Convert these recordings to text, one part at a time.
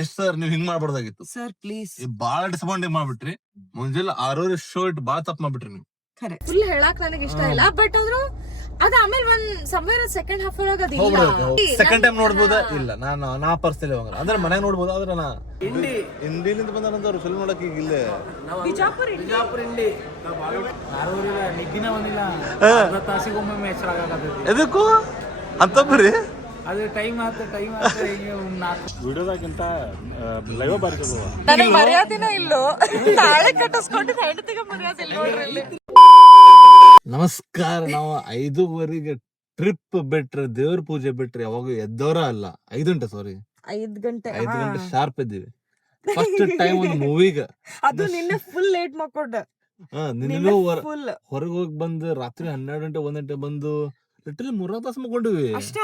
ಎಷ್ಟ್ ಸರ್ ನೀವ್ ಹಿಂಗ್ ಮಾಡ್ಬಾರ್ದಾಗಿತ್ತು ಸರ್ ಪ್ಲೀಸ್. ಬಾಳ ಡಿಸಪಾಯಿಂಟಿಂಗ್ ಮಾಡ್ಬಿಟ್ರಿ. ಮುಂಜಾನೆ 6 ಶೋ ಇಟ್ಟು ಬಾಳ ತಪ್ಪ ಮಾಡ್ಬಿಟ್ರಿ ನೀವು. ಖರೆ ಫುಲ್ ಹೇಳಕ್ ನನಗೆ ಇಷ್ಟ ಇಲ್ಲ, ಬಟ್ ಆದ್ರೂ ಅದ ಆಮೇಲೆ ಒಂದ್ ಸಮ್ವೇರ್ ಸೆಕೆಂಡ್ ಹಾಫ್ ಒಳಗ ಸೆಕೆಂಡ್ ಟೈಮ್ ನೋಡ್ಬೋದ ಇಲ್ಲ. ನಾ ಪರ್ಸನಲಿ ಹೋಗಲ್ಲ ಅಂದ್ರೆ ಮನೆಗೆ ನೋಡ್ಬೋದು. ಆದ್ರೆ ನಾ ಹಿಂದಿಲಿಂದ ಬಂದಾರಂತವ್ರು ಫಿಲ್ಮ್ ನೋಡಕ್ ಈಗ ಇಲ್ಲೇ ಬಿಜಾಪುರ ಇಂಡಿ ನಿದ್ದಿನ ಬಂದಿಲ್ಲ. ತಾಸಿಗೊಮ್ಮೆ ಎಚ್ಚರಾಗತ್ತೈತಿ. ಎದಕ್ಕೂ ಅಂತಪ್ರಿ ಅದು ಟೈಮ್ ವಿಡಿಯೋದಾಗಿಂತ ಲೈವ್ ಬಾರಿಸೋದು. ನನಗೆ ಮರ್ಯಾದಿನ ಇಲ್ಲೋ, ತಾಳೆ ಕಟ್ಟಿಸ್ಕೊಂಡು ಹೆಂಡತಿಗೆ ಮರ್ಯಾದೆ ಇಲ್ಲ ನೋಡ್ರಿ. ನಮಸ್ಕಾರ. ನಾವು 5:30 ಟ್ರಿಪ್ ಬಿಟ್ರೆ ದೇವ್ರ ಪೂಜೆ ಬಿಟ್ರೆ ಯಾವಾಗ ಎದ್ದವರ ಅಲ್ಲ. 5 ಗಂಟೆ ಸಾರಿ 5 ಗಂಟೆ ಶಾರ್ಪ್ ಇದ್ದೀವಿ. ಫಸ್ಟ್ ಟೈಮ್ ಒಂದು ಮೂವಿಗ ಅದು ನಿನ್ನೆ ಫುಲ್ ಲೇಟ್ ಮಾಡ್ಕೊಂಡ. ನಿನ್ನೆ ಹೊರಗೆ ಹೋಗಿ ಬಂದು ರಾತ್ರಿ 12 ಗಂಟೆ 1 ಗಂಟೆ ಬಂದು ಲಿಟ್ರಲಿ 3 ತಾಸು ಮಕ್ಕೊಂಡಿವಿ. ಅಷ್ಟ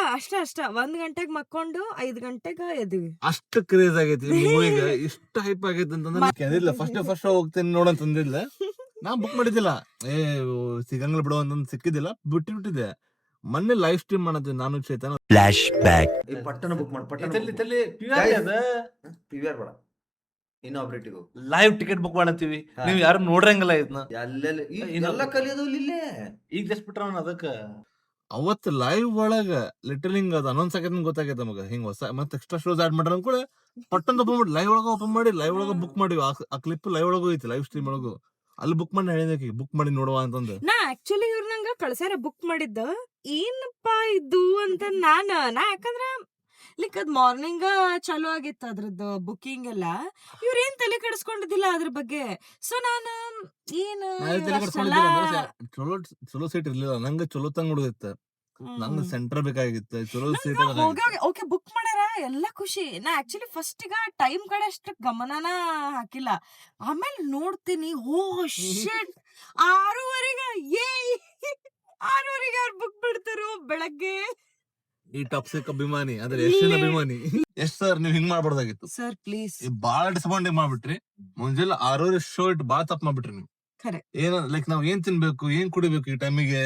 1 ಗಂಟೆಗೆ ಮಕ್ಕೊಂಡು 5 ಗಂಟೆಗೆ ಎದ್ವಿ. ಅಷ್ಟು ಕ್ರೇಜ್ ಆಗೈತಿ ಮೂವಿಗ. ಇಷ್ಟ ಹೈಪ್ ಆಗೈತಿ ಅಂತಂದ್ರೆ ಫಸ್ಟ್ ಹೋಗ್ತೇನೆ ನೋಡಂತಂದಿಲ್ಲ. ನಾ ಬುಕ್ ಮಾಡಿದ್ದಿಲ್ಲ. ಸಿಗಂಗಿಲ್ಲ ಬಿಡೋ ಅಂತ ಸಿಕ್ಕಿದ್ದಿಲ್ಲ, ಬಿಟ್ಟಿದ್ದೆ. ಮೊನ್ನೆ ಲೈವ್ ಸ್ಟ್ರೀಮ್ ಮಾಡತ್ತೀವಿ ನಾನು ಚೇತನ. ಫ್ಲಾಶ್ ಬ್ಯಾಕ್ ಪಟ್ಟಣ ಬುಕ್ ಮಾಡಿ. ಪಟ್ಟಣ ಪಿವಿಆರ್ ಬೇಡ, ಇನ್ನೊಬ್ರಿಟಿಗೂ ಲೈವ್ ಟಿಕೆಟ್ ಬುಕ್ ಮಾಡತ್ತೀವಿ. ನೀವ್ ಯಾರು ನೋಡ್ರಂಗಿಲ್ಲ ಇದನ್ನ. ಎಲ್ಲ ಕಲಿಯೋದು ಇಲ್ಲೇ ಈಗ ಜಸ್ಟ್ ಬಿಟ್ರ ಅದಕ್ಕ ಅವತ್ ಲೈವ್ ಒಳಗ ಲಿಟರಲಿ ಹಿಂಗ ಅದು ಅನೌನ್ಸ್ ಆಗೈತೆ ಗೊತ್ತಾಗೈತೆ ನಮಗ. ಹಿಂಗ ಹೊಸ ಮತ್ತೆ ಎಕ್ಸ್ಟ್ರಾ ಶೋಸ್ ಆಡ್ ಮಾಡ್ರ ಕೂಡ ಪಟ್ಟಂತ ಓಪನ್ ಮಾಡಿ ಲೈವ್ ಒಳಗ ಲೈವ್ ಒಳಗ ಬುಕ್ ಮಾಡಿವಿ. ಆ ಕ್ಲಿಪ್ ಲೈವ್ ಒಳಗೂ ಐತಿ, ಲೈವ್ ಸ್ಟ್ರೀಮ್ ಒಳಗು. ಅಲ್ಲಿ ಬುಕ್ ಮಾಡಿ ಹೇಳಿದಕ್ಕೆ ಬುಕ್ ಮಾಡಿ ನೋಡುವ ಅಂತಂದು. ನಾ ಆಕ್ಚುಲಿ ಇವ್ರ ನಂಗ ಕಳ್ಸ್ಯಾರ ಬುಕ್ ಮಾಡಿದ್ದ. ಏನಪ್ಪಾ ಇದು ಅಂತ ನಾ ಯಾಕಂದ್ರ ಲೈಕ್ ಅದ್ ಮಾರ್ನಿಂಗ್ ಚಾಲು ಆಗಿತ್ತು ಅದ್ರದ್ದು ಬುಕಿಂಗ್ ಎಲ್ಲ. ಇವ್ರ ಏನ್ ತಲೆ ಕೆಡಿಸ್ಕೊಂಡಿದ್ದಿಲ್ಲ ಅದ್ರ ಬಗ್ಗೆ. ಸೊ ನಾನು ಚಲೋ ಸೀಟ್ ಇರ್ಲಿಲ್ಲ ನಂಗೆ. ಚಲೋ ತಂಗ ಹುಡುಗಿತ್ತ ನಂಗೆ ಸೆಂಟರ್ ಬೇಕಾಗಿತ್ತು. ಚಲೋ ಸೀಟ್ ಓಕೆ ಬುಕ್ ಮಾಡ್ಯಾರ ಎಲ್ಲ ಖುಷಿ. ನಾ ಆಕ್ಚುಲಿ ಫಸ್ಟ್ ಈಗ ಟೈಮ್ ಕಡೆ ಅಷ್ಟು ಗಮನನ ಹಾಕಿಲ್ಲ. ಆಮೇಲೆ ನೋಡ್ತೀನಿ ಓ ಶಿಟ್ 6:30 6:30 ಬುಕ್ ಬಿಡ್ತಾರೋ ಬೆಳಗ್ಗೆ. ಈ ಟಾಕ್ಸಿಕ್ ಅಭಿಮಾನಿ ಅಂದ್ರೆ ಎಷ್ಟಿನ ಅಭಿಮಾನಿ. ಎಷ್ಟ್ ಸರ್ ನೀವ್ ಹಿಂಗ್ ಮಾಡ್ಬಾರ್ದಾಗಿತ್ತು. ಸರ್ ಪ್ಲೀಸ್ ಬಾಳ ಡಿಸಪಾಯಿಂಟಿಂಗ್ ಮಾಡ್ಬಿಟ್ರಿ. ಮುಂಜಾನೆ 6 ಶೋ ಇಟ್ಟು ಬಾಳ ತಪ್ಪ ಮಾಡ್ಬಿಟ್ರಿ ನೀವು. ಖರೆ ಏನ ಲೈಕ್ ನಾವ್ ಏನ್ ತಿನ್ಬೇಕು ಏನ್ ಕುಡಿಬೇಕು ಈ ಟೈಮಿಗೆ.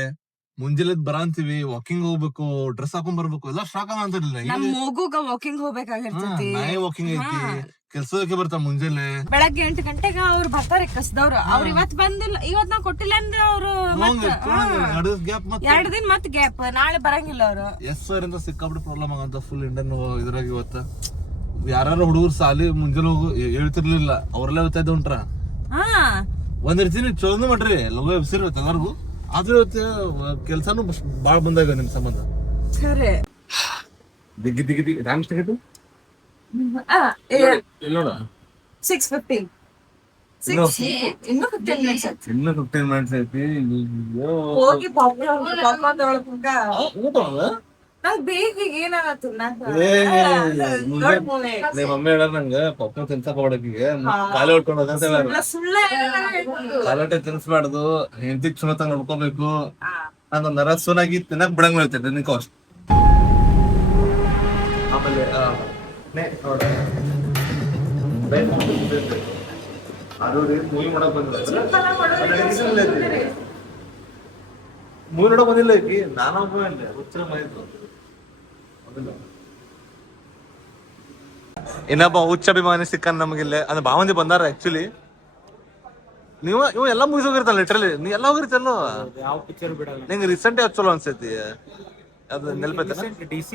ಮುಂಜಾನೆ ಬರಾಂತೀವಿ, ವಾಕಿಂಗ್ ಹೋಗ್ಬೇಕು, ಡ್ರೆಸ್ ಹಾಕೊಂಡ್ ಬರ್ಬೇಕು, ಎಲ್ಲ ಶಾಕ್ ಅಂತಿರ್ಲಿಲ್ಲ. ನಮ್ ಮಗುಗ ವಾಕಿಂಗ್ ಹೋಗ್ಬೇಕಾಗಿರ್ತೈತಿ. ನಾಯಿ ವಾಕಿಂಗ್ ಐತಿ, ಕೆಲ್ಸಕ್ಕೆ ಬರ್ತಾವ ಮುಂಜಾನೆ ಬೆಳಗ್ಗೆ 8 ಗಂಟೆಗ ಅವ್ರು ಬರ್ತಾರೆ ಕಸ್ದವ್ರು. ಅವ್ರ ಇವತ್ ಬಂದಿಲ್ಲ, ಇವತ್ ನಾವ್ ಕೊಟ್ಟಿಲ್ಲ ಅಂದ್ರೆ ಅವ್ರು 2 ದಿನ ಮತ್ ಗ್ಯಾಪ್. ನಾಳೆ ಬರಂಗಿಲ್ಲ ಅವ್ರು. ಎಸ್ ಸರ್ ಇಂದ ಸಿಕ್ಕಾಬಿಟ್ಟು ಪ್ರಾಬ್ಲಮ್ ಆಗಂತ ಫುಲ್ ಇಂಡಿಯನ್ ಇದ್ರಾಗ. ಇವತ್ತ ಯಾರು ಹುಡುಗರು ಸಾಲಿ ಮುಂಜಾನೆ ಹೋಗು ಹೇಳ್ತಿರ್ಲಿಲ್ಲ, ಅವ್ರೆಲ್ಲ ಇವತ್ತ ಉಂಟ್ರ. ಒಂದ್ ರೀತಿ ಚಲೋ ಮಾಡ್ರಿ, ಲಗೋ ಎಬ್ಸಿರ್ಬೇಕು ಎಲ್ಲರಿಗೂ. ಆದ್ರೆ ಇವತ್ತು ಕೆಲ್ಸಾನು ಬಾಳ್ ಬಂದಾಗ ನಿಮ್ ಸಂಬಂಧ. ಖರೆ ದಿಗ್ಗಿ ರ್ಯಾಂಕ್ ಟಿಕೆಟ್ ನೋಡ 6:50 ಇನ್ನು 15 minutes ಆಯ್ತು. ಇನ್ನು 15 minutes ಐತಿ. ಹೋಗಿ ಪಾಪ್ಕಾರ್ನ್ ತಗೊಳಕ ನಂಗ್ ಬೇಗ ಏನಾಗತ್ತು. ನಿಮ್ಮ ಮಮ್ಮಿ ಹೇಳ ನಂಗ ಪಾಪ್ಕಾರ್ನ್ ತಿನ್ಸಕ್ ಹೋಗಕ್ಕೆ ಕಾಲೇ ಹೊಟ್ಕೊಂಡು ಕಾಲೋಟೆ ತಿನ್ಸ್ಬಾರ್ದು, ಹೆಂಡತಿ ಚಲೋ ತಂಗ ನೋಡ್ಕೋಬೇಕು ಅಂತ ನರಸುನಾಗಿ ತಿನ್ನಕ್ ಬಿಡಂಗ್ ಹೇಳ್ತೈತೆ ನಿನ್ಕ ಅಷ್ಟು. ಆಮೇಲೆ ಮೂವಿ ಮಾಡಕ್ ಮೂವಿ ನೋಡಕ್ ಬಂದಿಲ್ಲ ಈಕಿ. ನಾನೊಬ್ಬ ಹುಚ್ಚರ ಮಾಡಿದ್ರು. ಇನ್ನೊಬ್ಬ ಹುಚ್ಚ ಅಭಿಮಾನಿ ಸಿಕ್ಕನ್ ನಮಗಿಲ್ಲ ಅಂದ್ರೆ ಭಾವಂದಿ ಬಂದಾರ. ಆಕ್ಚುಲಿ ಇವ್ ಎಲ್ಲಾ ಮೂವೀಸ್ ಹೋಗಿರ್ತಾನ ಲಿಟ್ರಲಿ. ನೀ ಎಲ್ಲ ಹೋಗಿರ್ತಲ್ಲೋ. ಯಾವ ಪಿಕ್ಚರ್ ಬಿಡಲ್ಲ ನಿಂಗೆ ರೀಸೆಂಟ್ ಯಾವ್ದು ಚಲೋ ಅನ್ಸೈತಿ? ಅದು ನೆನಪೈತನ? DC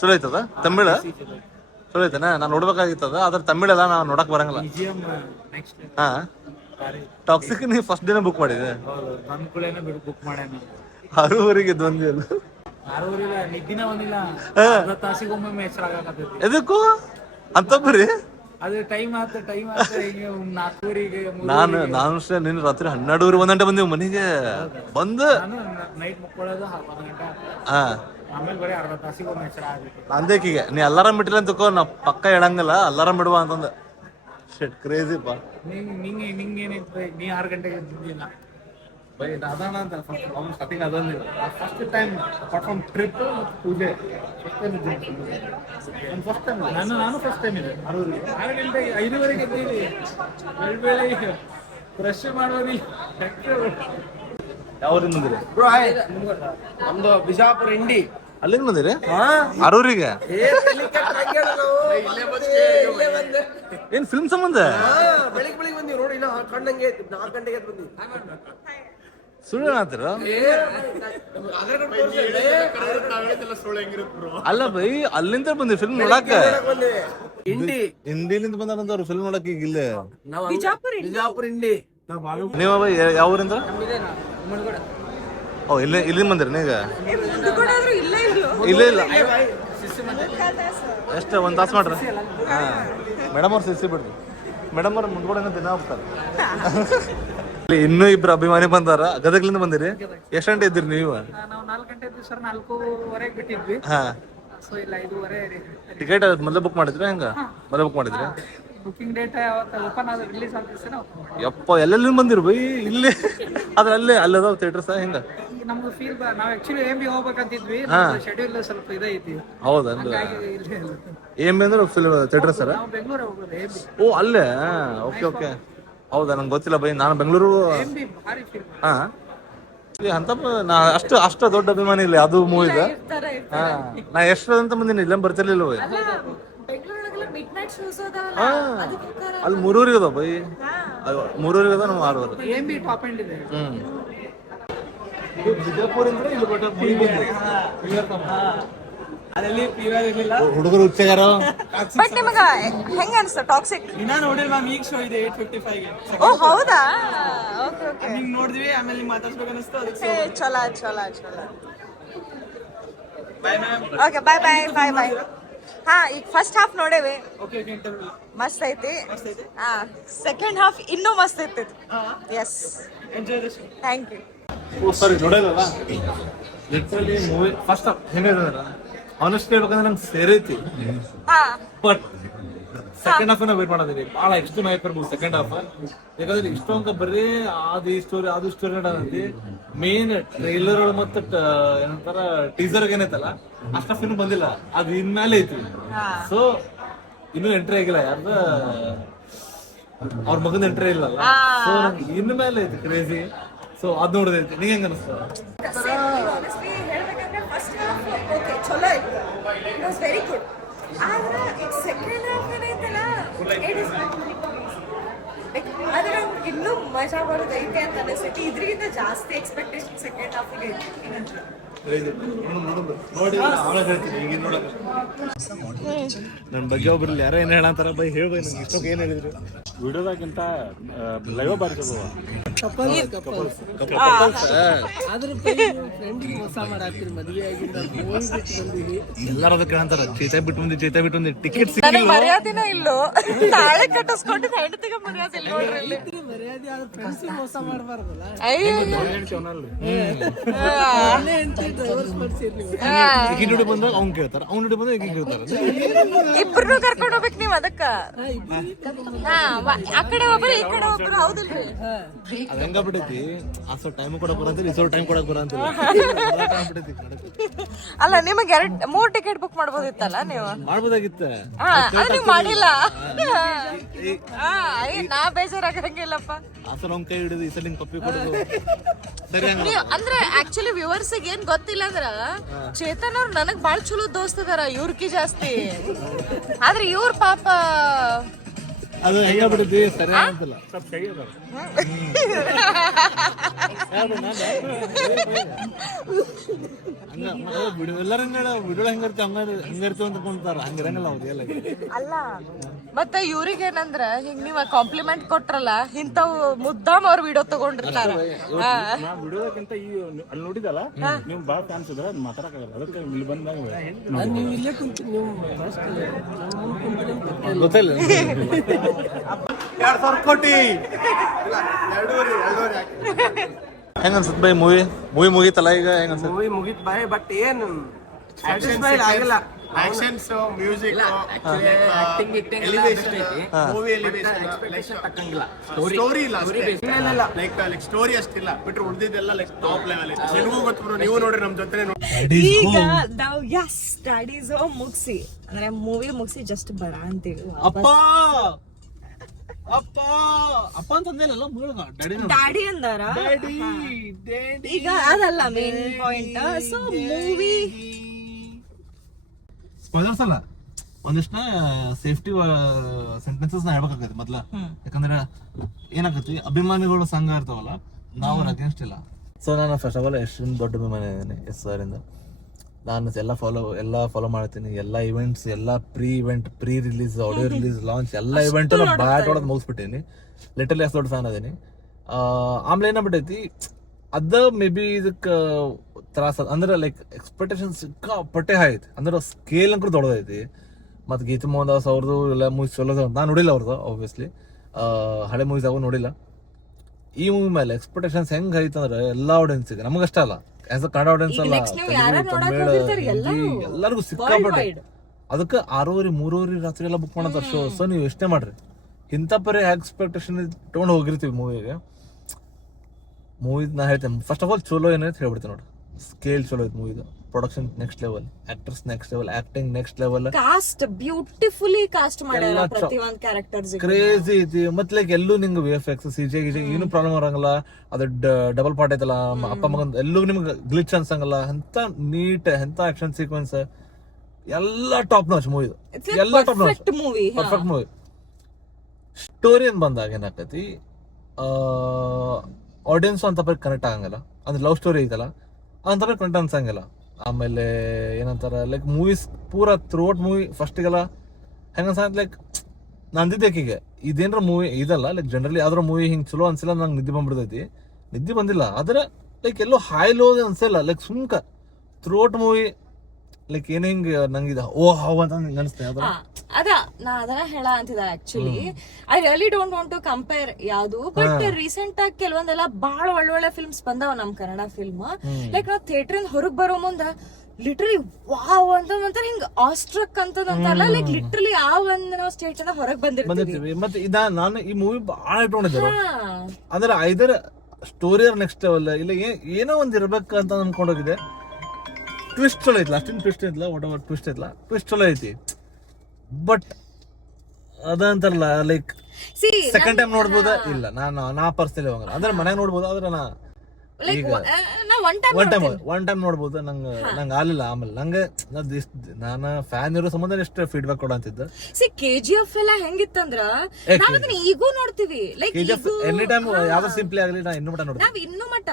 ಚಲೋ ಐತದ ತಮಿಳ? ಚಲೋ ಐತನ? ನಾನ್ ನೋಡ್ಬೇಕಾಗಿತ್ತದ. ಅದ್ರ ತಮಿಳೆಲ್ಲ ನಾವ್ ನೋಡಕ್ ಬರಂಗಿಲ್ಲ. ಹಾ ಟಾಕ್ಸಿಕ್ ನೀ ಫಸ್ಟ್ ದಿನ ಬುಕ್ ಮಾಡಿದೆ. ಬುಕ್ ಮಾಡ್ಯಾನ 6:30 ಬಂದಿಲ್ಲ. 6:30 ನಿದ್ದಿನ ಬಂದಿಲ್ಲ. ತಾಸಿಗೊಮ್ಮೆ ಎಚ್ಚರಾಗತ್ತೈತಿ. ಎದಕ್ಕೂ ಅಂತಪ್ರಿ ಅದು ಟೈಮ್ 4:00 ನಾನು ಅಷ್ಟೇ ನಿನ್ನ ರಾತ್ರಿ 12:00 1 ಗಂಟೆ ಬಂದಿವ್ ಮನೆಗೆ. ಬಂದು ನೈಟ್ ಮಕ್ಕೊಳ್ಳೋದು 1 ಗಂಟೆ. ಹಾ ಆಮೇಲೆ ಬರೀ ಅರ್ಧ ತಾಸಿಗೊಮ್ಮೆ ಎಚ್ಚರ ಆಗಬೇಕು. ಅಂದೇಕಿಗೆ ನೀ ಅಲಾರಾಮ್ ಬಿಟ್ಟಿಲ್ಲ ಅಂತ ನಾ ಪಕ್ಕ ಹೇಳಂಗಿಲ್ಲ ಅಲಾರಾಮ್ ಬಿಡುವ ಅಂತಂದ. ಶೆಟ್ ಕ್ರೇಜಿ ಪಾ. ನಿಂಗೇನೈತೆ ನೀ 6 ಗಂಟೆಗೆ ಎದ್ದಿಲ್ಲ ಬೈ ಅದಾನ ಅಂತ ಸ್ಟಾರ್ಟಿಂಗ್ ಅದೊಂದಿಲ್ಲ. First time apart from trip ಮತ್ತು ಪೂಜೆ ಫಸ್ಟ್ ಟೈಮ್ ನಾನು ಫಸ್ಟ್ ಟೈಮ್ ಇದೆ. 6 ಗಂಟೆಗೆ 5:30 ಎದ್ದೀವಿ. ಬೆಳಿ ಬ್ರಷ್ ಮಾಡೋದಿ ಯಾವ್ರಿಂದ ಬಂದಿರಿ? ನಮ್ದು ಬಿಜಾಪುರ ಇಂಡಿ ಅಲ್ಲಿಂದ ಬಂದಿರಿ ಅರೂರಿಗೆ ಏನ್ ಫಿಲ್ಮ್ ಸಂಬಂಧ ಬೆಳಿಗ್ಗೆ ಬಂದಿವಿ ನೋಡಿ, ಇನ್ನ ಕಣ್ಣಂಗೆ 4 ಗಂಟೆಗೆ ಬಂದಿವಿ. ಸುಳ್ಳು ಹೇಳತ್ತೀರ? ಅಲ್ಲ ಬೈ, ಅಲ್ಲಿಂದ ಬಂದಿ ಫಿಲ್ಮ್ ನೋಡಾಕ? ಹಿಂದಿಲಿಂದ ಬಂದಾರಂತವ್ರು ಫಿಲ್ಮ್ ನೋಡಕ್ ಈಗ ಇಲ್ಲೇ ಬಿಜಾಪುರ ಇಂಡಿ. ನೀವು ಬೈ ಯಾವ ಊರಿಂದ? ಓ ಇಲ್ಲಿಂದ ಬಂದಿರಿ ನೀಗ? ಇಲ್ಲ ಇಲ್ಲ ಎಷ್ಟು ಒಂದ್ ತಾಸು ಮಾಡ್ರಿ. ಹಾ ಮೇಡಮ್ ಅವ್ರು ಸಿಸಿ ಬಿಡ್ರಿ. ಮೇಡಮ್ ಅವ್ರು ಮುಂದ್ಗಡೆ ದಿನ ಹೋಗ್ತಾರೆ. ಇನ್ನೂ ಇಬ್ರು ಅಭಿಮಾನಿ ಬಂದಾರ. ಗದಗ್ಲಿಂದ ಬಂದಿರಿ? ಎಷ್ಟು ಗಂಟೆ ಇದ್ದೀರಿ ನೀವು? ನಾವು 4 ಗಂಟೆ ಇದ್ವಿ ಸರ್, 4:30 ಬಿಟ್ಟಿದ್ವಿ. ಹಾ ಸೊ ಇಲ್ಲ 5:30 ಟಿಕೆಟ್ ಮೊದಲೇ ಬುಕ್ ಮಾಡಿದ್ರಿ? ಹೆಂಗ ಮೊದಲೇ ಬುಕ್ ಮಾಡಿದ್ರಿ? ಬುಕಿಂಗ್ ಡೇಟ್ ಯಾವತ್ತು ಓಪನ್ ಆದ ರಿಲೀಸ್ ಆಗ್ತಿದೆ ನಾವು ಯಪ್ಪ ಎಲ್ಲೆಲ್ಲಿ ಬಂದಿರಿ ಬೈ? ಇಲ್ಲಿ ಅದ್ರ ಅಲ್ಲದ ಥಿಯೇಟರ್ಸ್ ಹೆಂಗ? ನಮ್ದು ಫೀಲ್ ನಾವು ಆಕ್ಚುಲಿ AMB ಹೋಗ್ಬೇಕಂತಿದ್ವಿ, ಶೆಡ್ಯೂಲ್ ಸ್ವಲ್ಪ ಇದೈತಿ. ಹೌದನ್ರಿ? ಇಲ್ಲೇ ಏನ್ ಅಂದ್ರೆ ಫಿಲ್ಮ್ ಥಿಯೇಟರ್ ಸರ್? ನಾವು ಬೆಂಗಳೂರು ಹೋಗೋದು AMB. ಓ ಅಲ್ಲೇ? Okay okay. ಹೌದಾ, ನಂಗೆ ಗೊತ್ತಿಲ್ಲ ಬೈ. ನಾನು ಬೆಂಗಳೂರು. AMB ಭಾರಿ ಫಿಲ್ಮ್. ಹಾ ಅಂತ ನಾ ಅಷ್ಟು ದೊಡ್ಡ ಅಭಿಮಾನಿ ಇಲ್ಲ ಅದು ಮೂವಿದ. ಹಾ ನಾ ಎಷ್ಟು ಅಂತ ಬಂದಿನಿ, ಇಲ್ಲೇ ಬರ್ತಿರ್ಲಿಲ್ಲ ಬೈ. ಹಾ ಅಲ್ಲಿ 3 ಅದಾವ ಬೈ. 3 ಅದ, ನಾವು 6 ಅದ. AMB ಟಾಪ್ ಎಂಡ್ ಇದೆ. ಬಿಜಾಪುರಿಂದ ಇಲ್ಲಿ ಅದರಲ್ಲಿ ಪ್ರಿವ್ಯೂ ಇರಲಿಲ್ಲ. ಹುಡುಗರು ಹುಚ್ಚಾಗಾರ. ಬಟ್ ನಿಮಗ ಹೆಂಗ ಅನ್ಸ್ತ ಟಾಕ್ಸಿಕ್? ಇನ್ನ ನೋಡಿಲ್ಲ ಮ್ಯಾಮ್, ಈಗ ಶೋ ಇದೆ 8:55 ಗೆ. ಓ ಹೌದಾ? Okay okay. ಹಿಂಗ್ ನೋಡಿದ್ವಿ, ಆಮೇಲೆ ನಿಮ್ಗೆ ಮಾತಾಡ್ಸ್ಬೇಕು ಅನಿಸ್ತು, ಅದಕ್ಕೆ ಚಲೋ. Bye ma'am. Okay bye. ಹಾ ಈಗ ಫಸ್ಟ್ ಹಾಫ್ ನೋಡೇವಿ, ಓಕೆ ಇಂಟರ್ವ್ಯೂ ಮಸ್ತ್ ಐತಿ. ಹಾ ಸೆಕೆಂಡ್ ಹಾಫ್ ಇನ್ನೂ ಮಸ್ತ್ ಐತಿ. Yes, enjoy the show. Thank you. Oh sorry, ನೋಡಲ್ಲ. ಲಿಟ್ರಲಿ ಮೂವಿ ಫಸ್ಟ್ ಹೆಂಗಿದ್ರ ಆನೆಸ್ಟ್ಲಿ ಹೇಳ್ಬೇಕಂದ್ರೆ ನಂಗೆ ಸೇರೈತಿ. ಹಾ ಬಟ್ ಸೆಕೆಂಡ್ ಹಾಫ್ ವೇಟ್ ಮಾಡೋದಿರಿ ಭಾಳ ಎಷ್ಟು ನೈಟ್ ಬರ್ಬೋದು ಸೆಕೆಂಡ್ ಹಾಫ್. ಯಾಕಂದ್ರೆ ಇಷ್ಟೊಂಕ ಬರೀ ಅದು ಸ್ಟೋರಿ ನೋಡೋದಂತಿ. ಮೇನ್ ಟ್ರೈಲರ್ ಮತ್ತೆ ಏನಂತಾರ ಟೀಸರ್ ಏನೈತಲ್ಲ ಅಷ್ಟ ಫಿಲ್ಮ್ ಬಂದಿಲ್ಲ, ಅದು ಇನ್ಮೇಲೆ ಐತಿ. ಸೊ ಇನ್ನೂ ಎಂಟ್ರಿ ಆಗಿಲ್ಲ ಯಾರ್ದ, ಅವ್ರ ಮಗನ ಎಂಟ್ರಿ ಇಲ್ಲ. ಸೊ ಇನ್ ಮೇಲೆ ಐತಿ ಕ್ರೇಜಿ. ಸೊ ಅದ್ ನೋಡದೈತಿ. ನೀ ಹೆಂಗ ಅನಿಸ್ತ? ಹೇಳ್ಬೇಕಂದ್ರೆ ಫಸ್ಟ್ ಹಾಫ್ ಓಕೆ ಚಲೋ ಇತ್ತು, ಇಟ್ ವಾಸ್ ವೆರಿ ಗುಡ್. ಆದ್ರೆ ಸೆಕೆಂಡ್ ಹಾಫ್ ಏನೈತಲ್ಲ, ಇಟ್ ಇಸ್ ಆದ್ರೆ ಇನ್ನೂ ಮಜಾ ಬರೋದೈತೆ ಅಂತ ಅನಿಸ್ತೈತಿ. ಇದ್ರಿಗಿಂತ ಜಾಸ್ತಿ ಎಕ್ಸ್ಪೆಕ್ಟೇಷನ್ ಸೆಕೆಂಡ್ ಹಾಫಿಗೆ ನನ್ನ ಬಗ್ಗೆ ಒಬ್ರು ಯಾರೋ ಏನ್ ಹೇಳಂತಾರ ಬೈ, ಹೇಳ್ಬೈ ನಂಗೆ ಇಷ್ಟಕ್ಕೆ ಏನ್ ಹೇಳಿದ್ರು? ವಿಡಿಯೋದಾಗಿಂತ ಲೈವ್ ಬಾರಿ ಎಲ್ಲಾರು ಅದಕ್ಕೆ ಹೇಳಂತಾರ, ಚೇತಾ ಬಿಟ್ಟು ಬಂದಿ ಟಿಕೆಟ್ ನನಗೆ ಮರ್ಯಾದಿನ ಇಲ್ಲೋ, ತಾಳೆ ಕಟ್ಟಿಸ್ಕೊಂಡು ಹೆಂಡತಿಗೆ ಮರ್ಯಾದೆ ಇಲ್ಲ ನೋಡ್ರಿ ಇಲ್ಲಿ. ಈಗಿನ ನೋಡಿ ಬಂದಾಗ ಅವ್ನ್ ಕೇಳ್ತಾರ, ಅವ್ನ ನೋಡಿ ಬಂದಾಗ ಈಗ ಕೇಳ್ತಾರ. ಇಬ್ರು ಕರ್ಕೊಂಡು ಹೋಗ್ಬೇಕು ನೀವ್ ಅದಕ್ಕ. ಆ ಕಡೆ ಒಬ್ರು ಈ ಕಡೆ ಒಬ್ರು, ಹೌದಿಲ್ರಿ? ಅದ ಹೆಂಗ ಬಿಟ್ಟೈತಿ, ಆ ಸೊ ಟೈಮ್ ಕೊಡಕ್ ಬರಂತಿಲ್ಲ, ಈ ಸೊ ಟೈಮ್ ಕೊಡಕ್ ಬರಂತಿಲ್ಲ. ಅಲ್ಲ ನಿಮಗೆ 3 ಟಿಕೆಟ್ ಬುಕ್ ಮಾಡ್ಬೋದಿತ್ತಲ್ಲ ನೀವು? ಮಾಡ್ಬೋದಾಗಿತ್ತ, ಅದು ನೀವು ಮಾಡಿಲ್ಲ. ನಾ ಬೇಜಾರಾಗಂಗಿಲ್ಲಪ್ಪ. ಆ ಸಲ ಅವ್ನ ಕೈ ಹಿಡಿದು ಈ ಸಲ ಹಿಂಗ್ ಪಪ್ಪಿ ಕೊಡೋದು ಸರಿ. ನೀವು ಅಂದ್ರೆ ಆಕ್ಚುಲಿ ವ್ಯೂವರ್ಸ್ ಏನ್ ಗೊತ್ತಿಲ್ಲ ಅಂದ್ರ, ಚೇತನ್ ಅವ್ರು ನನಗ್ ಬಾಳ್ ಚಲೋ ದೋಸ್ತ ಅದಾರ, ಇವ್ರಕಿ ಜಾಸ್ತಿ. ಆದ್ರೆ ಇವ್ರ ಪಾಪ ಅದು ಹೆಂಗ ಬಿಡುತ್ತೆ ಸರಿ ಅಂತಿಲ್ಲ. ಎಲ್ಲರ ವಿಡಿಯೋ ಹೆಂಗಿರ್ತಿ ಹಂಗಿರ್ತೀವಿ ಅಂತ ಕೊಂತಾರ, ಹಂಗಿರಂಗಿಲ್ಲ ಅವ್ರು ಎಲ್ಲ. ಅಲ್ಲ ಮತ್ತೆ ಇವ್ರಿಗೆ ಏನಂದ್ರ, ಹಿಂಗ್ ನೀವ್ ಕಾಂಪ್ಲಿಮೆಂಟ್ ಕೊಟ್ರಲ್ಲ, ಇಂಥವ್ ಮುದ್ದಾಮ್ ಅವ್ರ ವಿಡಿಯೋ ತಗೊಂಡಿರ್ತಾರ. ವಿಡಿಯೋದಕ್ಕಿಂತ ಈ ಅಲ್ಲಿ ನೋಡಿದಲ್ಲ ನೀವು ಬಾಳ ಫ್ಯಾನ್ಸ್ ಇದ್ರ ಮಾತಾಡಕ್ಕಾಗಲ್ಲ, ಅದಕ್ಕೆ ಇಲ್ಲಿ ಬಂದಾಗ ಗೊತ್ತಿಲ್ಲ. 2,000 ಕೋಟಿ ಹೆಂಗ ಅನ್ಸುತ್ತೆ ಬೈ ಮೂವಿ ಮುಗೀತಲ್ಲ ಈಗ? ಹೆಂಗ ಅನ್ಸುತ್ತೆ? ಮೂವಿ ಮುಗಿತ್ ಬಾಯ್, ಬಟ್ ಏನು ಸ್ಯಾಟಿಸ್ಫೈಡ್ ಆಗಿಲ್ಲ. ಆಕ್ಷನ್ಸ್ ಮ್ಯೂಸಿಕ್ ಮೂವಿ ಎಲಿವೇಶನ್ ತಕ್ಕಂಗಿಲ್ಲ. ಸ್ಟೋರಿ ಇಲ್ಲ, ಲೈಕ್ ಸ್ಟೋರಿ ಅಷ್ಟಿಲ್ಲ ಬಿಟ್ರೆ ಉಳಿದಿದ್ದೆಲ್ಲ ಲೈಕ್ ಟಾಪ್ ಲೆವೆಲ್. ನಿಮಗೂ ಗೊತ್ತು, ನೀವು ನೋಡ್ರಿ ನಮ್ ಜೊತೆ ಈಗ ನಾವು ಸ್ಟಡೀಸ್ ಮುಗಿಸಿ ಅಂದ್ರೆ ಮೂವಿ ಮುಗಿಸಿ ಜಸ್ಟ್ ಬರ ಅಂತೀವಿ. ಅಪ್ಪ ಅಪ್ಪ ಅಪ್ಪ ಅಂತಂದೇನಲ್ಲ ಡ್ಯಾಡಿ ಅಂದಾರ. ಈಗ ಅದಲ್ಲ main point. So movie spoilers ಅಲ್ಲ, ಒಂದಿಷ್ಟನ ಸೇಫ್ಟಿ ಸೆಂಟೆನ್ಸಸ್ ನ ಹೇಳ್ಬೇಕಾಗತ್ತೆ ಮೊದ್ಲ. ಯಾಕಂದ್ರೆ ಏನಾಗತ್ತಿ, ಅಭಿಮಾನಿಗಳು ಸಂಘ ಇರ್ತಾವಲ್ಲ, ನಾವು ಅವ್ರ ಅಗೇನ್ಸ್ಟ್ ಇಲ್ಲ. ಸೊ ನಾನು ಫಸ್ಟ್ ಆಫ್ ಆಲ್ ಎಷ್ಟು ದೊಡ್ಡ ಅಭಿಮಾನಿ ಇದ್ದೀನಿ ಎಸ್ ಸರ್ ಇಂದ. ನಾನು ಎಲ್ಲ ಫಾಲೋ ಮಾಡ್ತೀನಿ. ಎಲ್ಲ ಇವೆಂಟ್ಸ್, ಎಲ್ಲ pre release, audio release, launch ಎಲ್ಲ ಇವೆಂಟ್ ಬ್ಯಾಟ್ ಹೊಡೆದು ಮುಗಿಸ್ಬಿಟ್ಟಿನಿ. ಲಿಟರ್ಲಿ ಅಷ್ಟು ದೊಡ್ಡ ಫ್ಯಾನ್ ಅದೀನಿ. ಆಮೇಲೆ ಏನಾಗ್ಬಿಟ್ಟೈತಿ, ಅದ ಮೇ ಬಿ ಇದಕ್ಕೆ ತ್ರಾಸ ಅಂದ್ರೆ ಲೈಕ್ ಎಕ್ಸ್ಪೆಕ್ಟೇಷನ್ ಸಿಕ್ಕಾಪಟ್ಟೆ ಐತಿ. ಅಂದ್ರೆ ಸ್ಕೇಲ್ ಅಂಕೂ ದೊಡ್ಡದೈತಿ. ಮತ್ತು ಗೀತಾ ಮೋಹನ್ ದಾಸ್ ಅವ್ರದ್ದು ಎಲ್ಲ ಮೂವೀಸ್ ಚಲೋ ನಾನು ನೋಡಿಲ್ಲ ಅವ್ರದ್ದು ಆಬ್ವಿಯಸ್ಲಿ, ಹಳೆ ಮೂವೀಸ್ ಆಗೋ ನೋಡಿಲ್ಲ. ಈ ಮೂವಿ ಮೇಲೆ ಎಕ್ಸ್ಪೆಕ್ಟೇಷನ್ಸ್ ಹೆಂಗ್ ಐತಂದ್ರೆ ಎಲ್ಲ ಆಡಿಯನ್ಸ್ಗೆ, ನಮಗಷ್ಟ ಅಲ್ಲ, ಆಸ್ ಅ ಕನ್ನಡ ಆಡಿಯನ್ಸ್ ಅಲ್ಲ, ಎಲ್ಲರಿಗೂ ಸಿಕ್ಕಾಪಟ್ಟೆ. ಅದಕ್ಕೆ 6:30 ರಾತ್ರಿ ಎಲ್ಲ ಬುಕ್ ಮಾಡೋದು ಶೋ. ಸೊ ನೀವು ಎಷ್ಟೇ ಮಾಡ್ರಿ, ಇಂಥ ಪರಿ ಎಕ್ಸ್ಪೆಕ್ಟೇಷನ್ ತೊಗೊಂಡು ಹೋಗಿರ್ತೀವಿ ಮೂವಿಗೆ. ಮೂವಿ ನಾ ಹೇಳ್ತೇನೆ ಫಸ್ಟ್ ಆಫ್ ಆಲ್ ಚಲೋ ಏನೈತೆ ಹೇಳ್ಬಿಡ್ತೀನಿ ನೋಡಿ. ಸ್ಕೇಲ್ ಚಲೋ ಐತೆ ಮೂವಿದು, production next level, actors next level, acting next level, cast beautifully cast ಮಾಡ್ಯಾರ ಪ್ರತಿ ಒಂದ್ ಕ್ಯಾರೆಕ್ಟರ್ಸ್ ಕ್ರೇಜಿ ಐತಿ. ಮತ್ತೆ ಲೈಕ್ ಎಲ್ಲೂ ನಿಂಗೆ VFX CG ಏನು ಪ್ರಾಬ್ಲಮ್ ಆಗಂಗಿಲ್ಲ. ಅದು ಡಬಲ್ ಪಾರ್ಟ್ ಐತಲ್ಲ, ಅಪ್ಪ ಮಗನ್ ಎಲ್ಲೂ ನಿಮ್ಗೆ ಗ್ಲಿಚ್ ಅನ್ಸಂಗಲ್ಲ. ಎಂತ ನೀಟ್, ಎಂತ ಆಕ್ಷನ್ ಸೀಕ್ವೆನ್ಸ್ ಎಲ್ಲ ಟಾಪ್ ನಾಚ್ ಮೂವಿ, ಎಲ್ಲ top notch, perfect movie. Story ಅಂತ ಬಂದಾಗ ಏನಾಗ್ತೈತಿ, ಆಡಿಯನ್ಸ್ ಅಂತ ಪರಿ ಕನೆಕ್ಟ್ ಆಗಂಗಿಲ್ಲ. ಅಂದ್ರೆ ಲವ್ ಸ್ಟೋರಿ ಐತಲ್ಲ ಅಂತ ಪರಿ ಕನೆಕ್ಟ್ ಅನ್ಸಂಗಿಲ್ಲ. ಆಮೇಲೆ ಏನಂತಾರ ಲೈಕ್ ಮೂವೀಸ್ ಪೂರ ಥ್ರೂಔಟ್ ಮೂವಿ ಫಸ್ಟಿಗೆಲ್ಲ ಹೆಂಗ ಲೈಕ್ ನಂದಿದ್ದೇಕೀಗ ಇದೇನ್ರ ಮೂವಿ ಇದಲ್ಲ, ಲೈಕ್ ಜನರಲಿ ಯಾವ್ದಾರ ಮೂವಿ ಹಿಂಗ್ ಚಲೋ ಅನ್ಸಿಲ್ಲ, ನಂಗೆ ನಿದ್ದೆ ಬಂದ್ಬಿಡ್ತೈತಿ. ನಿದ್ದೆ ಬಂದಿಲ್ಲ ಆದ್ರೆ ಲೈಕ್ ಎಲ್ಲೋ ಹೈ ಲೋ ಅನ್ಸಿಲ್ಲ, ಲೈಕ್ ಸುಮ್ಕ ಥ್ರೂಔಟ್ ಮೂವಿ ಲೈಕ್ ಏನ್ ಹಿಂಗ್ ನಂಗೆ ಇದು ಓ ಹೌ ಅಂತ ಅನಿಸ್ತೇನೆ. ಅದ ನಾ ಅದನ್ನ ಹೇಳ ಅಂತಿದ. Actually I really don't want to compare ಯಾವ್ದು, ಬಟ್ ರೀಸೆಂಟ್ ಆಗಿ ಕೆಲವೊಂದೆಲ್ಲ ಬಹಳ ಒಳ್ಳೊಳ್ಳೆ ಫಿಲ್ಮ್ಸ್ ಬಂದಾವ ನಮ್ ಕನ್ನಡ ಫಿಲ್ಮ್. ಲೈಕ್ ನಾವ್ ಥಿಯೇಟರ್ ಇಂದ ಹೊರಗ್ ಬರೋ ಮುಂದ ಲಿಟ್ರಲಿ ವಾವ್ ಅಂತ ಹಿಂಗ್ ಆಸ್ಟ್ರಕ್ ಅಂತಂತಾರಲ್ಲ, ಲೈಕ್ ಲಿಟ್ರಲಿ ಆ ಒಂದ್ ನಾವು ಸ್ಟೇಟ್ ಇಂದ ಹೊರಗ್ ಬಂದಿರ್ತೀವಿ. ಮತ್ತೆ ನಾನು ಈ ಮೂವಿ ಬಹಳ ಇಟ್ಕೊಂಡಿದ್ದೆ ಅಂದ್ರೆ ಐದರ್ ಸ್ಟೋರಿ ನೆಕ್ಸ್ಟ್ ಲೆವೆಲ್ ಇಲ್ಲ ಏನೋ ಒಂದ್ ಇರ್ಬೇಕು ಅಂತ ಅನ್ಕೊಂಡೋಗಿದೆ. ಟ್ವಿಸ್ಟ್ ಚಲೋ ಐತಿ, ಅಷ್ಟಿನ ಟ್ವಿಸ್ಟ್ ಐತ್ಲ, ವಾಟ್ ಎವರ್ ಟ್ವಿಸ್ಟ್ ಐತ್ಲ, ಟ್ವಿಸ್ಟ್ ಚಲೋ ಐತಿ. ಬಟ್ ಅದಂತಾರಲ್ಲ ಲೈಕ್ ಸೆಕೆಂಡ್ ಟೈಮ್ ನೋಡ್ಬೋದ ಇಲ್ಲ, ನಾ ಪರ್ಸನಲಿ ಹೋಗಲ್ಲ. ಅಂದ್ರೆ ಮನ್ಯಾಗ ನೋಡ್ಬೋದು, ಆದ್ರೆ ನಾ ಈಗ ಒನ್ ಟೈಮ್ ನೋಡ್ಬೋದು. ನಂಗೆ ಆಗ್ಲಿಲ್ಲ. ಆಮೇಲೆ ನಂಗೆ ನಾನು ಫ್ಯಾನ್ ಇರೋ ಸಂಬಂಧ ಎಷ್ಟು ಫೀಡ್ಬ್ಯಾಕ್ ಕೊಡ ಅಂತಿದ್ದ. KGF ಎಲ್ಲ ಹೆಂಗಿತ್ತಂದ್ರ ನಾವ್ ಅದನ್ನ ಈಗೂ ನೋಡ್ತೀವಿ. ಲೈಕ್ ಎನಿ ಟೈಮ್ ಯಾವ್ದು ಸಿಂಪ್ಲಿ ಆಗ್ಲಿ ನಾ ಇನ್ನು ಮಟ ನೋಡ್ತೀನಿ. ನಾವ್ ಇನ್ನು ಮಟ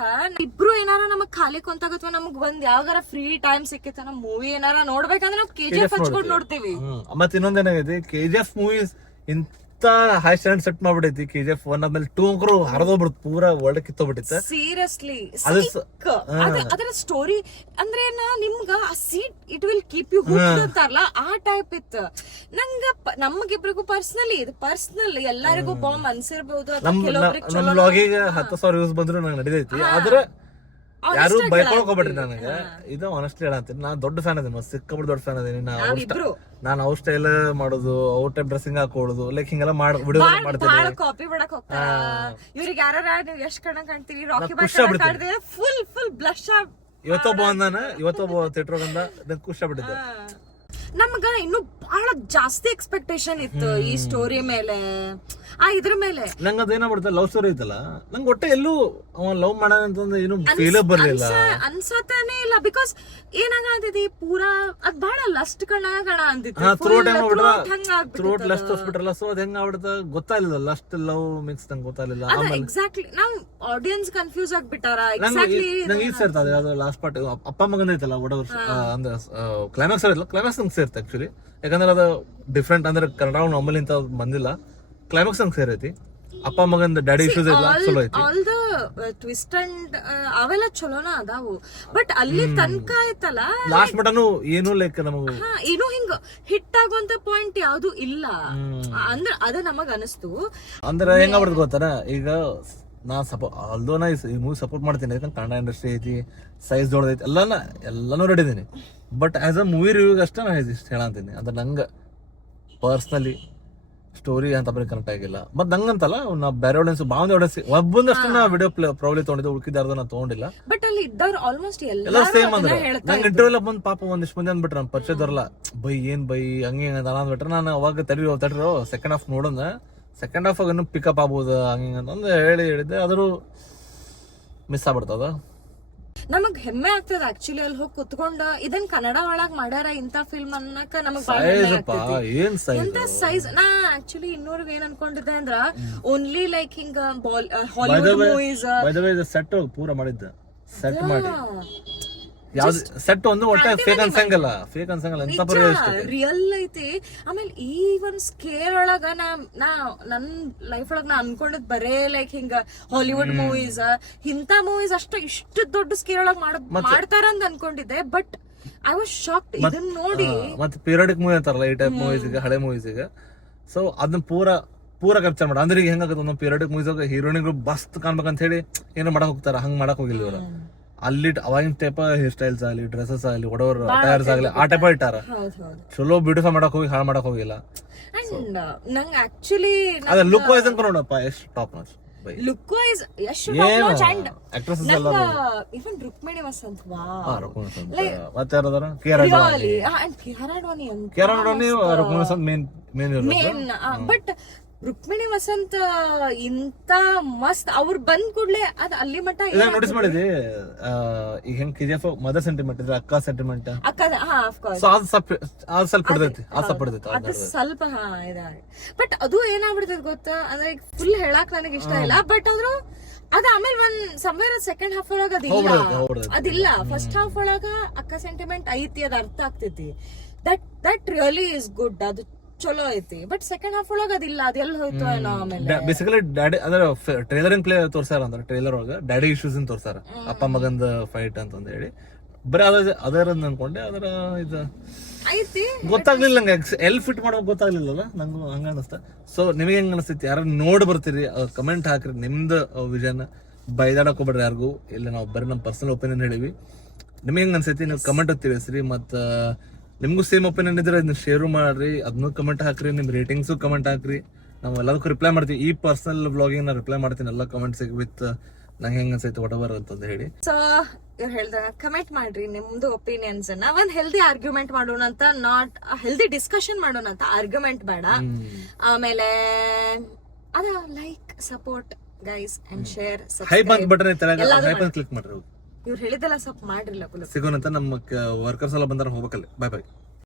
ಇಬ್ರು ಏನಾರ ನಮಗ್ ಖಾಲಿ ಕೊಂತಾಗತ್ವ ನಮಗ್ ಒಂದ್ ಯಾವಾಗಾರ ಫ್ರೀ ಟೈಮ್ ಸಿಕ್ಕಿತ್ತ ನಮ್ ಮೂವಿ ಏನಾರ ನೋಡ್ಬೇಕಂದ್ರೆ ನಾವ್ KGF ಹಚ್ಕೊಂಡ್ ನೋಡ್ತೀವಿ. ಮತ್ತೆ ಇನ್ನೊಂದೇನಾಗೈತಿ, KGF ಮೂವೀಸ್ ಇಂತ ಹೈ ಸ್ಟ್ಯಾಂಡರ್ಡ್ ಸೆಟ್ ಮಾಡ್ಬಿಟ್ಟೈತಿ. KGF 1 ಆದ್ಮೇಲೆ 2 ಅಂಕರು ಹರಿದೋಗ್ಬಿಡ್ತು, ಪೂರಾ ಒಳ್ಳೆ ಕಿತ್ತೋಗ್ಬಿಟ್ಟಿತ್ತು. ಸೀರಿಯಸ್ಲಿ ಅದರ ಸ್ಟೋರಿ ಅಂದ್ರೆ ನಿಮ್ಗ seat it will keep you hook ಅಂತಾರಲ್ಲ, ಆ ಟೈಪ್ ಇತ್ತು. ನಮಗಿಬ್ರಿಗೂ ಪರ್ಸನಲ್ ಎಲ್ಲರಿಗೂ ಬಾಂಬ್ ಅನ್ಸಿರ್ಬಹುದು. ನಮ್ ಬ್ಲಾಗಿಗೆ 10,000 ವ್ಯೂಸ್ ಬಂದ್ರು ನಂಗೆ ನಡೀತೈತಿ. ಆದ್ರೆ ಯಾರು ಬೈಕೊಳಕ್ ಹೋಗ್ಬೇಡ್ರಿ. ನನಗೆ ಇದು ಆನೆಸ್ಟ್ಲಿ ಹೇಳಂತೀನಿ, ನಾನ್ ದೊಡ್ಡ ಫ್ಯಾನ್ ಅದೀನಿ, ಸಿಕ್ಕಾಬಿಟ್ಟು ದೊಡ್ಡ ಫ್ಯಾನ್ ಅದೀನಿ. ನಾನು ಅವ್ರ ಸ್ಟೈಲ್ ಮಾಡೋದು, ಅವ್ರ ಟೈಪ್ ಡ್ರೆಸ್ಸಿಂಗ್ ಹಾಕೊಳ್ಳೋದು, ಲೈಕ್ ಹಿಂಗೆಲ್ಲ ವಿಡಿಯೋ ಮಾಡ್ತೀನಿ. ಕಾಪಿ ಮಾಡಕ್ ಹೋಗ್ತಾರ ಇವ್ರಿಗೆ. ಯಾರು ನೀವು ಎಷ್ಟ್ ಕಣ ಕಾಣ್ತೀವಿ, ರಾಕಿ ಬಾಯ್ ಫುಲ್ ಬ್ಲಶ್. ಇವತ್ತೊಬ್ಬ ಥಿಯೇಟರ್ ಬಂದ ಖುಷಿ ಆಗ್ಬಿಟ್ಟಿದ್ದೆ. ನಮ್ಗ ಇನ್ನು ಬಹಳ ಜಾಸ್ತಿ ಎಕ್ಸ್ಪೆಕ್ಟೇಷನ್ ಇತ್ತು ಈ ಸ್ಟೋರಿ ಮೇಲೆ, ಇದ್ರ ಮೇಲೆ. ನಂಗೆ ಅದೇನಾಗ್ಬಿಡುತ್ತೆ, ಲವ್ ಸ್ಟೋರಿ ಐತಲ್ಲ, ನಂಗೆ ಒಟ್ಟೆ ಎಲ್ಲೂ ಅವ ಲವ್ ಮಾಡೋಣ ಅಂತಂದ್ರೆ ಏನು ಫೀಲ್ ಬರ್ಲಿಲ್ಲ, ಅನ್ಸತಾನೆ ಇಲ್ಲ. ಬಿಕಾಸ್ ಏನಾಗತೈತಿ ಪೂರಾ ಅದ್ ಬಹಳ ಲಸ್ಟ್ ಕಣ ಅಂತಿತ್ತು. ಥ್ರೋಟ್ ಲಸ್ಟ್ ತೋರ್ಸ್ಬಿಟ್ರಲ್ಲ, ಸೊ ಅದ್ ಹೆಂಗ್ ಆಗ್ಬಿಡುತ್ತ ಗೊತ್ತಾಗ್ಲಿಲ್ಲ. ಲಸ್ಟ್ ಲವ್ ಮಿಕ್ಸ್ ನಂಗೆ ಗೊತ್ತಾಗ್ಲಿಲ್ಲ. ಎಕ್ಸಾಕ್ಟ್ಲಿ ನಾವ್ ಆಡಿಯನ್ಸ್ ಕನ್ಫ್ಯೂಸ್ ಆಗ್ಬಿಟ್ಟಾರ. ನಂಗೆ ಈಗ ಸೇರ್ತದೆ ಯಾವ್ದು ಲಾಸ್ಟ್ ಪಾರ್ಟ್ ಅಪ್ಪ ಮಗನ ಐತಲ್ಲ, ಒಡವರ್ ಅಂದ್ರೆ ಕ್ಲೈಮ್ಯಾಕ್ಸ್ ಇಲ್ಲ, ಕ್ಲೈಮ್ಯಾಕ್ಸ್ ನಂಗೆ ಸೇರ್ತೆ ಆಕ್ಚುಲಿ. ಯಾಕಂದ್ರೆ ಅದು ಡಿಫ್ರೆಂಟ್, ಅಂದ್ರೆ ಕನ್ನಡ ನಮ್ಮಲ್ಲಿ ಇಂತ ಬಂದಿಲ್ಲ. ಕ್ಲೈಮ್ಯಾಕ್ಸ್ ನಂಗೆ ಸೇರೈತಿ. ಅಪ್ಪ ಮಗಂದ ಡ್ಯಾಡಿ ಇಶ್ಯೂಸ್ ಇಲ್ಲ, ಚಲೋ ಐತಿ. ಆಲ್ ದ ಟ್ವಿಸ್ಟ್ ಅಂಡ್ ಅವೆಲ್ಲ ಚಲೋನ ಅದಾವು. ಬಟ್ ಅಲ್ಲಿ ತನಕ ಆಯ್ತಲ್ಲ, ಲಾಸ್ಟ್ ಮಟನು ಏನು ಲೈಕ್ ನಮಗ ಏನು ಹಿಂಗ ಹಿಟ್ ಆಗುವಂತ ಪಾಯಿಂಟ್ ಯಾವ್ದು ಇಲ್ಲ. ಅಂದ್ರೆ ಅದ ನಮಗ್ ಅನಿಸ್ತು. ಅಂದ್ರೆ ಹೆಂಗ ಆಗ್ಬಿಡ್ತು ಗೊತ್ತಾನ, ಈಗ ನಾ ನಾ ಈ ಮೂವಿ ಸಪೋರ್ಟ್ ಮಾಡ್ತೀನಿ. ಯಾಕಂದ್ರೆ ಕನ್ನಡ ಇಂಡಸ್ಟ್ರಿ ಐತಿ, ಸೈಜ್ ದೊಡ್ಡದೈತಿ, ಎಲ್ಲಾನು ರೆಡಿ ಇದೀನಿ. ಬಟ್ ಆಸ್ ಅ ಮೂವಿ ರಿವ್ಯೂಗ್ ಅಷ್ಟೇ ನಾ ಇಷ್ಟ ಹೇಳಂತೀನಿ. ಅಂದ್ರೆ ನಂಗೆ ಪರ್ಸ್ನಲಿ ಸ್ಟೋರಿ ಅಂತ ಬರೀ ಕನೆಕ್ಟ್ ಆಗಿಲ್ಲ. ಮತ್ ನಂಗಂತಲ್ಲ, ನಾ ಬೇರೆ ಆಡಿಯನ್ಸ್ ಬಾಂಧಿ ಆಡಿಯನ್ಸ್ ಒಬ್ಬೊಂದಷ್ಟು ನಾ ವಿಡಿಯೋ ಪ್ರಾಬ್ಲಿ ತಗೊಂಡಿದ್ದೆ, ಉಳ್ಕಿದಾರ್ದು ನಾ ತಗೊಂಡಿಲ್ಲ. ಬಟ್ ಅಲ್ಲಿ ಇದ್ದವ್ರು ಆಲ್ಮೋಸ್ಟ್ ಎಲ್ಲ ಸೇಮ್. ಅಂದ್ರೆ ನಂಗೆ ಇಂಟರ್ವ್ಯೂ ಬಂದ್ ಪಾಪ ಒಂದಿಷ್ಟು ಮಂದಿ ಅಂದ್ಬಿಟ್ರೆ ನಮ್ಮ ಪರಿಚಯದವ್ರಲ್ಲ, ಬೈ ಹಂಗೆ ಅಂದ್ಬಿಟ್ರೆ ನಾನು ಅವಾಗ ತಡಿರೋ ಸೆಕೆಂಡ್ ಹಾಫ್ ನೋಡೋಣ, ಸೆಕೆಂಡ್ ಹಾಫ್ ಆಗ ಪಿಕಪ್ ಆಗ್ಬೋದು ಹಂಗೆ ಅಂತಂದು ಹೇಳಿದ್ದೆ. ಆದ್ರೂ ಮಿಸ್ ಆಗ್ಬಿಡ್ತದ. ನಮಗ್ ಹೆಮ್ಮೆ ಆಗ್ತದ ಆಕ್ಚುಲಿ ಅಲ್ಲಿ ಹೋಗಿ ಕುತ್ಕೊಂಡ ಇದನ್ ಕನ್ನಡ ಒಳಗ್ ಮಾಡ್ಯಾರ ಇಂತ ಫಿಲ್ಮ್ ಅನ್ನಕ ನಮಗ್ ಸೈಜಪ್ಪ ಏನ್ ಸೈಜ್ ಎಂತ ಸೈಜ್ ನಾ ಆಕ್ಚುಲಿ ಇನ್ನೂರ್ಗ್ ಏನ್ ಅನ್ಕೊಂಡಿದ್ದೆ ಅಂದ್ರ ಓನ್ಲಿ ಲೈಕ್ ಹಿಂಗ ಹಾಲಿವುಡ್ ಮೂವೀಸ್ ಸೆಟ್ ಪೂರ ಮಾಡಿದ್ದ ಸೆಟ್ ಮಾಡಿ ಯಾವ್ದು ಸೆಟ್ ಒಂದು ಒಟ್ಟೆ ಫೇಕ್ ಅನ್ಸಂಗಲ್ಲ ಎಂತ ರಿಯಲ್ ಐತಿ. ಆಮೇಲೆ ಈ ಒಂದ್ ಸ್ಕೇರ್ ಒಳಗ ನನ್ ಲೈಫ್ ಒಳಗ ನಾ ಅನ್ಕೊಂಡಿದ್ ಬರೇ ಲೈಕ್ ಹಿಂಗ ಹಾಲಿವುಡ್ ಮೂವೀಸ್ ಇಂತ ಮೂವೀಸ್ ಇಷ್ಟು ದೊಡ್ಡ ಸ್ಕೇರ್ ಒಳಗ್ ಮಾಡ್ತಾರ ಅಂತ ಅನ್ಕೊಂಡಿದ್ದೆ. ಬಟ್ ಐ ವಾಸ್ ಶಾಕ್ಡ್ ಇದನ್ನ ನೋಡಿ. ಮತ್ತೆ ಪೀರಿಯಡಿಕ್ ಮೂವಿ ಅಂತಾರಲ್ಲ ಈ ಟೈಪ್ ಮೂವೀಸ್ ಈಗ ಹಳೆ ಮೂವೀಸ್ ಈಗ ಸೊ ಅದನ್ನ ಪೂರ ಕ್ಯಾಪ್ಚರ್ ಮಾಡ ಅಂದ್ರೆ ಈಗ ಹೆಂಗಾಗತ್ತೆ ಒಂದೊಂದು ಪೀರಿಯಡಿಕ್ ಮೂವೀಸ್ ಹೀರೋಯಿನ್ಗಳು ಮಸ್ತ್ ಕಾಣ್ಬೇಕಂತ ಹೇಳಿ ಏನೋ ಮಾಡಕ್ ಹೋಗ್ತಾರ, ಹಂಗ್ ಮಾಡಕ್ ಹೋಗಿಲ್ಲ ಇವ್ರ. ಅಲ್ಲಿ ಅವಾಗಿನ ಟೈಪ್ ಹೇರ್ ಸ್ಟೈಲ್ಸ್ ಆಗಲಿ ಡ್ರೆಸ್ಸಸ್ ಆಗಲಿ ಒಡವರ್ ಟೈರ್ಸ್ ಆಗಲಿ ಆ ಟೈಪ್ ಇಟ್ಟಾರ. ಚಲೋ ಬ್ಯೂಟಿಫೈ ಮಾಡಕ್ ಹೋಗಿ ಹಾಳು ಮಾಡಕ್ ಹೋಗಿಲ್ಲ. ಅಂಡ್ ನಂಗೆ ಆಕ್ಚುಲಿ ಅದ ಲುಕ್ ವೈಸ್ ಅಂತ ನೋಡಪ್ಪ ಎಷ್ಟು ಟಾಪ್ ನಾಚ್ ಲುಕ್ ವೈಸ್ ಎಷ್ಟು ಅಂಡ್ ಆಕ್ಟ್ರೆಸಸ್ ಎಲ್ಲ ಇವನ್ ರುಕ್ಮಿಣಿ ವಸಂತ್ ಮತ್ತೆ ಯಾರದಾರ ಕೇರಳೋನಿ ರುಕ್ಮಿಣಿ ವಸಂತ್ ಮೇನ್ ಬಟ್ ರುಕ್ಮಿಣಿ ವಸಂತ್ ಇಂತ ಮಸ್ತ್ ಅವ್ರು ಬಂದ್ ಕೂಡ್ಲೆ ಅದ್ ಅಲ್ಲಿ ಮಟ್ಟ ನೋಟಿಸ್ ಮಾಡಿದಿ ಈಗ ಹೆಂಗ್ KGF ಮದರ್ ಸೆಂಟಿಮೆಂಟ್ ಇದ್ರೆ ಅಕ್ಕ ಸೆಂಟಿಮೆಂಟ್ ಸ್ವಲ್ಪ ಹಿಡ್ದೈತಿ ಅದು ಸ್ವಲ್ಪ ಬಟ್ ಅದು ಏನಾಗ್ಬಿಡ್ತೈತಿ ಗೊತ್ತಾ ಅಂದ್ರೆ ಫುಲ್ ಹೇಳಾಕ್ ನನಗೆ ಇಷ್ಟ ಇಲ್ಲ. ಬಟ್ ಆದ್ರೂ ಅದ ಆಮೇಲೆ ಒಂದ್ ಸಮ್ವೇರ್ ಸೆಕೆಂಡ್ ಹಾಫ್ ಒಳಗ ಅದಿಲ್ಲ ಫಸ್ಟ್ ಹಾಫ್ ಒಳಗ ಅಕ್ಕ ಸೆಂಟಿಮೆಂಟ್ ಐತಿ ಅದ್ ಅರ್ಥ ಆಗ್ತೈತಿ. ದಟ್ ರಿಯಲಿ ಇಸ್ ಗುಡ್, ಅದು ಚಲೋ ಐತಿ. ಬಟ್ ಸೆಕೆಂಡ್ ಹಾಫ್ ಒಳಗ ಅದಿಲ್ಲ, ಅದೆಲ್ಲ ಹೋಯ್ತು ಏನೋ. ಆಮೇಲೆ ಬೇಸಿಕಲಿ ಡ್ಯಾಡಿ ಅಂದ್ರೆ ಟ್ರೇಲರ್ ಇನ್ ಪ್ಲೇ ತೋರ್ಸಾರ ಅಂದ್ರೆ ಟ್ರೇಲರ್ ಒಳಗ ಡ್ಯಾಡಿ ಇಶ್ಯೂಸ್ ಇನ್ ತೋರ್ಸಾರ, ಅಪ್ಪ ಮಗಂದ ಫೈಟ್ ಅಂತ ಹೇಳಿ ಬರೀ ಅದರ ಅನ್ಕೊಂಡೆ. ಅದರ ಇದು ಐತಿ ಗೊತ್ತಾಗ್ಲಿಲ್ಲ ನಂಗೆ ಎಲ್ ಫಿಟ್ ಮಾಡೋಕೆ ಗೊತ್ತಾಗ್ಲಿಲ್ಲಲ್ಲ ನಂಗೂ ಹಂಗ ಅನಿಸ್ತ. ಸೊ ನಿಮಗೆ ಹೆಂಗ ಅನಿಸ್ತೈತಿ? ಯಾರು ನೋಡಿ ಬರ್ತೀರಿ ಕಮೆಂಟ್ ಹಾಕ್ರಿ ನಿಮ್ದು ವಿಷನ್. ಬೈದಾಡಕ್ ಹೋಗ್ಬೇಡ್ರಿ ಯಾರಿಗೂ, ಇಲ್ಲ ನಾವು ಬರೀ ನಮ್ಮ ಪರ್ಸನಲ್ ಒಪಿನಿಯನ್ ಹೇಳಿವಿ. ನಿಮ್ಗೆ ಹೆಂಗ ಅನ್ಸೈತಿ ನೀವು ಕಮೆಂಟ್ ತಿಳಿಸ್ರಿ. ಮತ್ತ ನಿಮ್ಗೂ ಸೇಮ್ ಒಪಿನಿಯನ್ ಇದ್ರೆ ನೀವು ಶೇರು ಮಾಡ್ರಿ, ಅದನ್ನೂ ಕಮೆಂಟ್ ಹಾಕ್ರಿ, ನಿಮ್ ರೇಟಿಂಗ್ಸು ಕಮೆಂಟ್ ಹಾಕ್ರಿ. ನಾವು ಎಲ್ಲದಕ್ಕೂ ರಿಪ್ಲೈ ಮಾಡ್ತೀವಿ. ಈ ಪರ್ಸನಲ್ ಬ್ಲಾಗಿಂಗ್ ನಾ ರಿಪ್ಲೈ ಮಾಡ್ತೀನಿ ಎಲ್ಲ ಕಮೆಂಟ್ಸಿಗೆ ವಿತ್ ನಂಗೆ ಹೆಂಗ ಅನ್ಸೈತಿ ವಾಟೆವರ್ ಅಂತಂದು ಹೇಳಿ. ಸೊ ಇವ್ರು ಹೇಳ್ದಾಗ ಕಮೆಂಟ್ ಮಾಡ್ರಿ ನಿಮ್ದು ಒಪಿನಿಯನ್ಸ್ ಅನ್ನ. ಒಂದ್ ಹೆಲ್ದಿ ಆರ್ಗ್ಯುಮೆಂಟ್ ಮಾಡೋಣ ಅಂತ, ನಾಟ್ ಹೆಲ್ದಿ ಡಿಸ್ಕಷನ್ ಮಾಡೋಣ ಅಂತ, ಆರ್ಗ್ಯುಮೆಂಟ್ ಬೇಡ. ಆಮೇಲೆ ಅದ like support guys and share hype ಅಂತ ಬಟನ್ ಐತಲ್ಲ, ಹೈಪ್ ಅಂತ ಕ್ಲಿಕ್ ಮಾಡ್ರಿ. ಇವ್ರು ಹೇಳಿದೆಲ್ಲ ಸ್ವಲ್ಪ ಮಾಡ್ರಿಲ್ಲ. ಸಿಗೋಣಂತ ನಮ್ಮ ವರ್ಕರ್ಸ್ ಎಲ್ಲ ಬಂದಾರ ಹೋಗ್ಬೇಕಲ್ಲಿ. ಬಾಯ್ ಬಾಯ್.